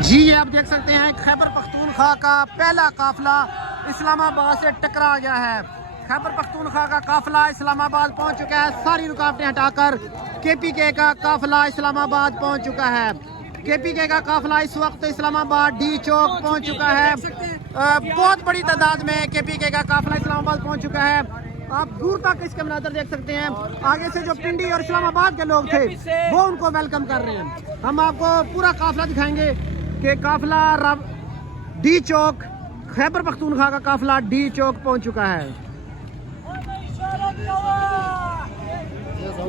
जी ये आप देख सकते हैं खैबर पख्तूनख्वा का पहला काफिला इस्लामाबाद से टकरा गया है। खैबर पख्तूनख्वा का काफिला इस्लामाबाद पहुंच चुका है। सारी रुकावटें हटाकर केपीके का काफिला इस्लामाबाद पहुंच चुका है। केपीके का काफिला इस वक्त इस्लामाबाद डी चौक पहुंच चुका है। बहुत बड़ी तादाद में केपीके का काफिला इस्लामाबाद पहुंच चुका है। आप दूर तक इसके मनाज़र देख सकते हैं। आगे से जो पिंडी और इस्लामाबाद के लोग थे वो उनको वेलकम कर रहे हैं। हम आपको पूरा काफिला दिखाएंगे कि काफिला डी चौक खैबर पख्तूनख्वा का काफिला डी चौक पहुंच चुका है।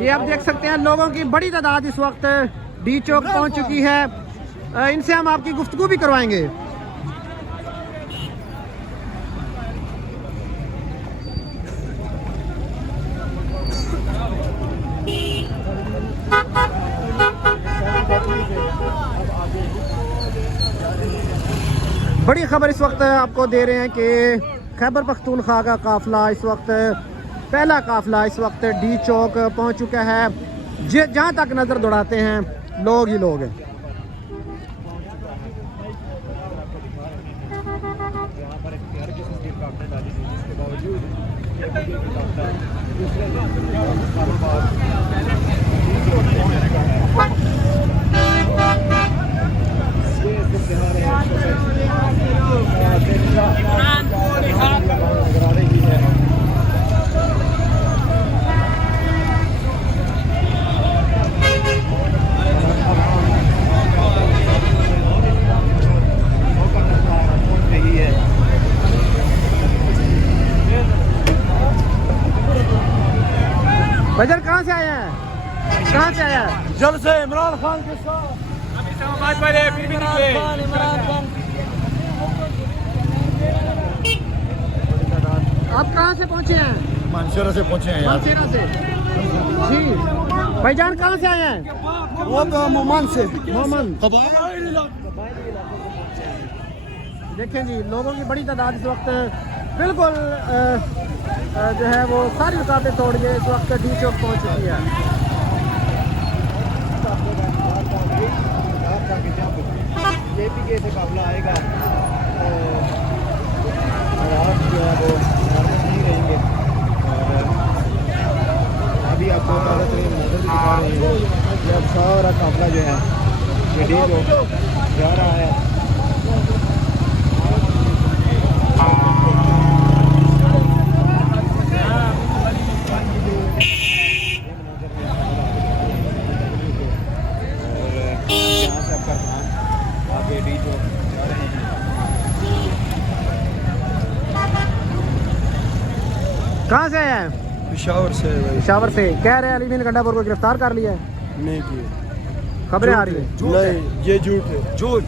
ये आप देख सकते हैं लोगों की बड़ी तादाद इस वक्त डी चौक पहुंच चुकी है। इनसे हम आपकी गुफ्तगू भी करवाएंगे। बड़ी खबर इस वक्त आपको दे रहे हैं कि खैबर पख्तूनख्वा का काफिला इस वक्त पहला काफिला इस वक्त डी चौक पहुंच चुका है। जहां तक नज़र दौड़ाते हैं लोग ही लोग हैं। बजर कहाँ से आया है? कहाँ से आया है? जल से इमरान खान के साथ। आप कहाँ से पहुँचे हैं? मानसेरा से पहुंचे हैं यार। मानसेरा से। जी भाईजान कहाँ से आए हैं? वो तो मोमन से। मोमन। देखें जी लोगों की बड़ी तादाद इस वक्त बिल्कुल जो है वो सारी रुकावटें तोड़ के इस वक्त डी चौक पहुँच चुकी है। केपीके से काफिला आएगा तो आप जो है वो नहीं रहेंगे। और अभी आपको नजर भी दिखा रहे हैं कि अब सारा काफिला जो है ये डी चौक जा रहा है। कहाँ से आया है? पिशावर से। पिशावर से। कह रहे हैं अली बिन गंडापुर को गिरफ्तार कर लिया है। नहीं किए। खबरें आ रही है। नहीं ये झूठ है। झूठ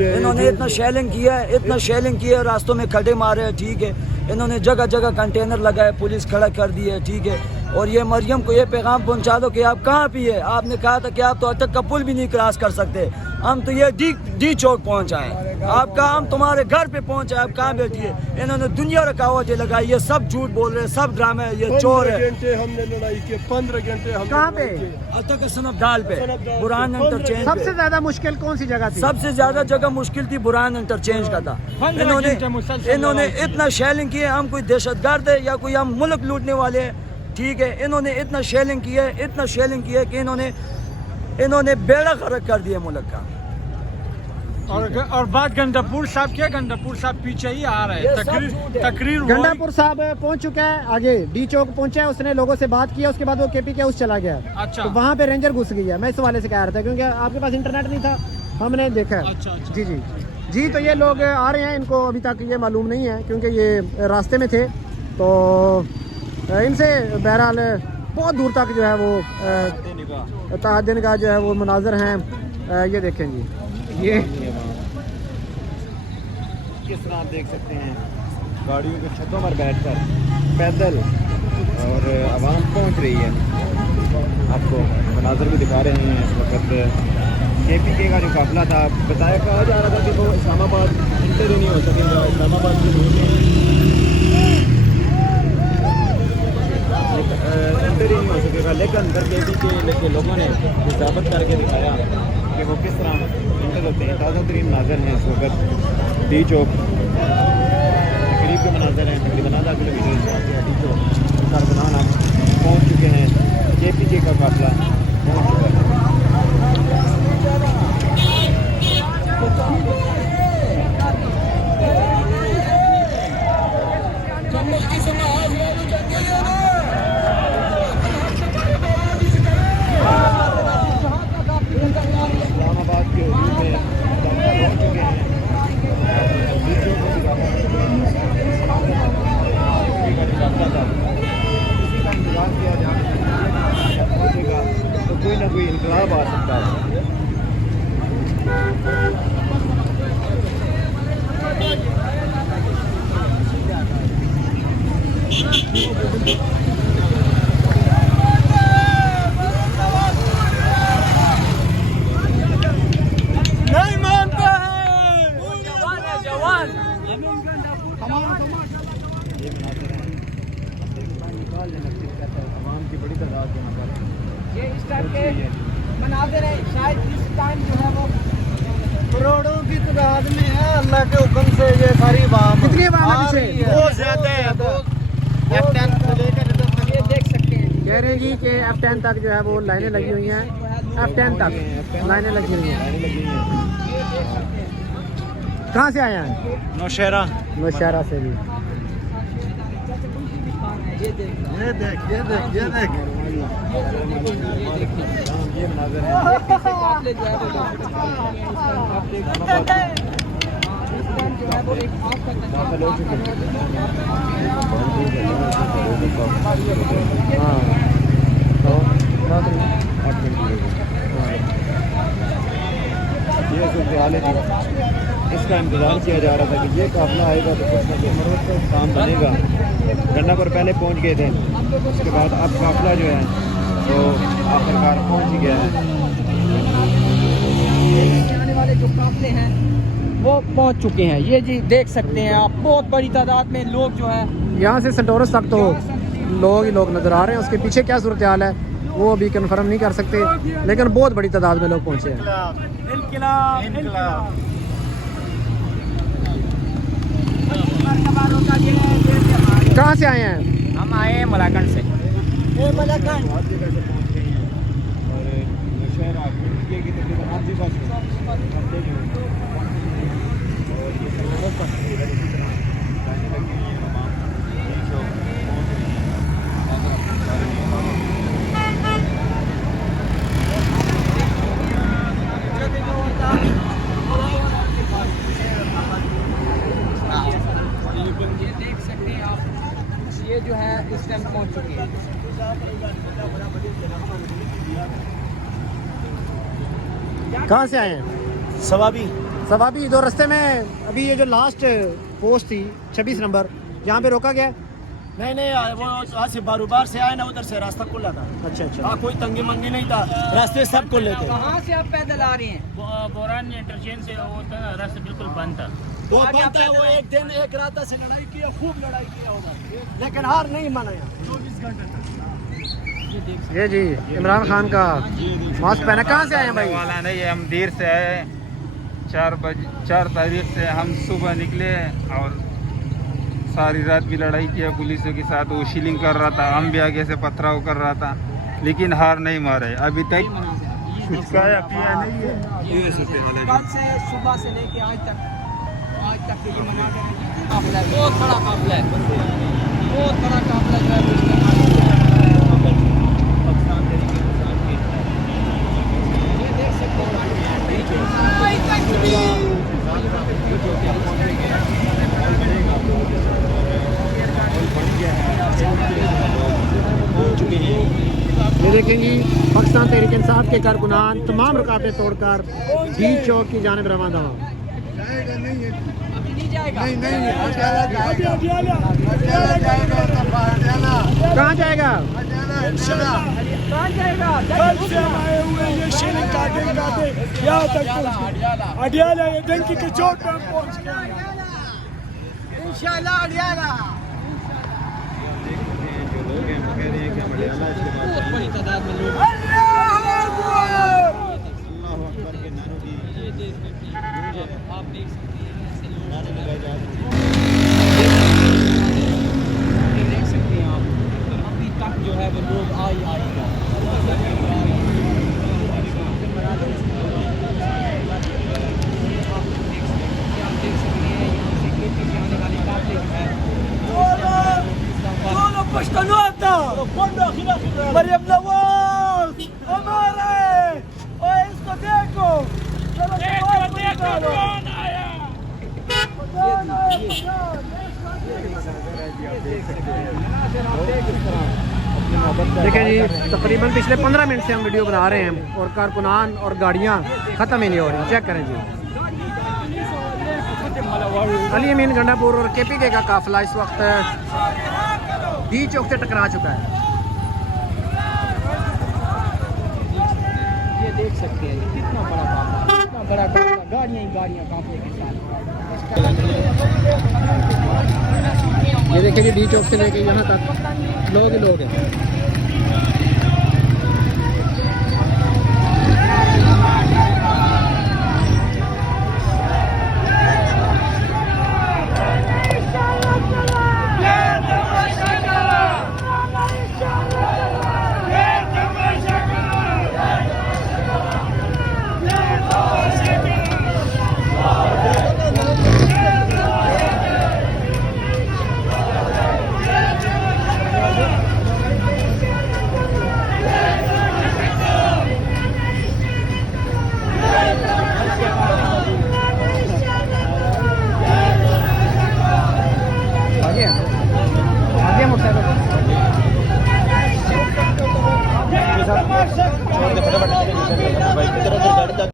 है। इन्होंने इतना शेलिंग किया है, इतना शेलिंग किया है, रास्तों में खड्डे मारे हैं, ठीक है। इन्होंने जगह जगह कंटेनर लगाए, पुलिस खड़ा कर दी है, ठीक है। और ये मरियम को ये पैगाम पहुंचा दो कि आप कहाँ पे है। आपने कहा था कि आप तो अटक का पुल भी नहीं क्रॉस कर सकते। हम तो ये डी चौक पहुंचाए, आपका हम तुम्हारे घर पे पहुंचे, आप कहाँ बैठी है। इन्होंने दुनिया रकावटें लगाई, ये सब झूठ बोल रहे हैं, सब ड्रामे है, ये चोर है। 15 घंटे हमने लड़ाई की। 15 घंटे हम कहाँ पे? अटक सनब डाल पे, बुरहान इंटरचेंज। सबसे ज्यादा मुश्किल कौन सी जगह थी? सबसे ज्यादा जगह मुश्किल थी बुरहान इंटरचेंज का था। इन्होंने इतना शेलिंग किया, हम कोई दहशतगर्द है या कोई हम मुल्क लूटने वाले हैं, ठीक है। इन्होंने इतना शेलिंग किया है, इतना शेलिंग किया है कि इन्होंने बेड़ा गर्क कर दिया मुल्क का। और बात गंडापुर साहब क्या, गंडापुर साहब पीछे ही आ रहे हैं। तकरीर गंडापुर साहब पहुंच चुका है, आगे डी चौक पहुंचा है, उसने लोगों से बात किया, उसके बाद वो केपीके हाउस चला गया। अच्छा। तो वहाँ पे रेंजर घुस गई है। मैं इस वाले से कह रहा था क्योंकि आपके पास इंटरनेट नहीं था, हमने देखा है। अच्छा। जी जी जी। तो ये लोग आ रहे हैं, इनको अभी तक ये मालूम नहीं है क्योंकि ये रास्ते में थे। तो इनसे बहरहाल बहुत दूर तक जो है वो तहद्दिन का जो है वो मनाजर हैं। ये देखें जी, ये किस तरह आप देख सकते हैं गाड़ियों के छतों पर बैठकर पैदल और आवाम पहुंच रही है। आपको मनाजर भी दिखा रहे हैं। इस वक्त केपीके का जो काफिला था, बताया कहा जा रहा था कि वो इस्लामाबाद इंटर ही नहीं हो सकेगा, इस्लामाबाद की इंटर ही नहीं हो सकेगा। लेकिन केपीके के लोगों ने साबित करके दिखाया कि वो किस तरह मुंतज़िर होते हैं। ताज़ा तरीन मनाज़र हैं इस वक्त डी चौक करीब के मनाज़र हैं। तकरीबन आधा किलोमीटर डी चौक कारकुनान आप पहुँच चुके हैं। KPK का काफ़िला पहुँच चुका है। इस्लामाबाद के हजूम में दाखिल हो चुके हैं। इसी का इंतज़ार किया जा रहा है। पहुँचेगा तो कोई ना कोई इनकलाब आ सकता है। नहीं मानते हैं। ये मनाज़र हैं। निकाल लेना कहता है तमाम की बड़ी तादाद यहाँ पर ये इस टाइप के मनाज़िर हैं। शायद इस टाइम जो है वो करोड़ों की तादाद में है। अल्लाह के हुक्म से ये सारी बात कितनी आवाम है पीछे? बहुत ज्यादा है। F10 से लेकर ये देख सकते हैं। कह रहे हैं जी कि F10 तक जो है वो लाइनें लगी हुई हैं। F10 तक लाइनें लगी हुई हैं। लाइनें लगी हैं। कहाँ से आए हैं? नौशहरा। नौशहरा से भी। ये देख ये देख ये मनाज़र हैं। दाखिल हो चुके हैं। हाँ तो 8 मिनट ये सूरत हाल है। इसका इंतज़ार किया जा रहा था कि ये काफ़िला आएगा तो कुछ ना कुछ काम बनेगा। गन्ना पर पहले पहुंच गए थे, उसके बाद अब काफ़िला जो है वो आखिरकार पहुंच ही गया है। आने वाले जो काफिले हैं वो पहुंच चुके हैं। ये जी देख सकते हैं आप, बहुत बड़ी तादाद में लोग जो है यहाँ से सेंटोरस तक तो लोग ही लोग नज़र आ रहे हैं। उसके पीछे क्या सूरत हाल है वो अभी कंफर्म नहीं कर सकते, लेकिन बहुत बड़ी तादाद में लोग पहुँचे हैं। कहाँ से आए हैं? हम आए हैं मलाकंड से। ये देख सकते हैं आप, ये जो है इस टाइम पहुंच चुके हैं। कहाँ से आए हैं? सवाबी जो रास्ते में अभी ये जो लास्ट पोस्ट थी 26 नंबर यहाँ पे रोका गया। नहीं वो वहाँ से बारूबार से आए ना, उधर से रास्ता खुला था। अच्छा अच्छा। हाँ कोई तंगी मंगी नहीं था, रास्ते सब खुले थे। कहाँ से आप पैदल आ रहे हैं? बोरान इंटरचेंज से वो था ना, रास्ता बिल्कुल बंद था। वो बनता है, वो एक दिन एक रात से लड़ाई किया, खूब लड़ाई किया होगा, लेकिन हार नहीं माना 24 घंटे तक। ये जी इमरान खान का मास्क पहना। कहाँ से आए हैं भाई? वाला नहीं है, हम देर से आए। 4 तारीख से हम सुबह निकले और सारी रात भी लड़ाई किया पुलिसों के साथ। वो शीलिंग कर रहा था, हम भी आगे से पथराव कर रहा था, लेकिन हार नहीं मारे अभी तक। कुछ खाया पिया नहीं है। कल से सुबह से लेके आज तक ये मना रहे हैं। काफिला है, बहुत बड़ा काफिला है, बहुत बड़ा काफिला जो है वो इसके पाकिस्तान तरीके इंसान के ये देख सकते हैं। ये देखेंगी पाकिस्तान तहरीक इंसाफ के कारकुनान तमाम रुकावटें तोड़कर डी चौक की जानिब रवाना हुआ। अभी नहीं जाएगा। कहाँ जाएगा? कल से हम आए हुए हैं, ये शीलिंग काटे यहाँ तक अडियाला, ये डंकी के चौक पर पहुँच गए इंशाल्लाह। अडियाला बहुत बड़ी तादाद में लोग। मरियम नवाज हमारे और इसको देखो देखें जी, तकरीबन पिछले 15 मिनट से हम वीडियो बना रहे हैं और कारकुनान और गाड़ियाँ ख़त्म ही नहीं हो रही। चेक करें जी, अली अमीन गंडापुर और KPK का काफिला इस वक्त डी चौक से टकरा चुका है। ये देख सकते हैं कितना बड़ा काफिला, कितना बड़ा काफिला, गाड़ियाँ ही गाड़ियाँ काफिले के साथ। ये देखिए जी, डी चौक से लेके यहाँ तक लोग ही लोग हैं।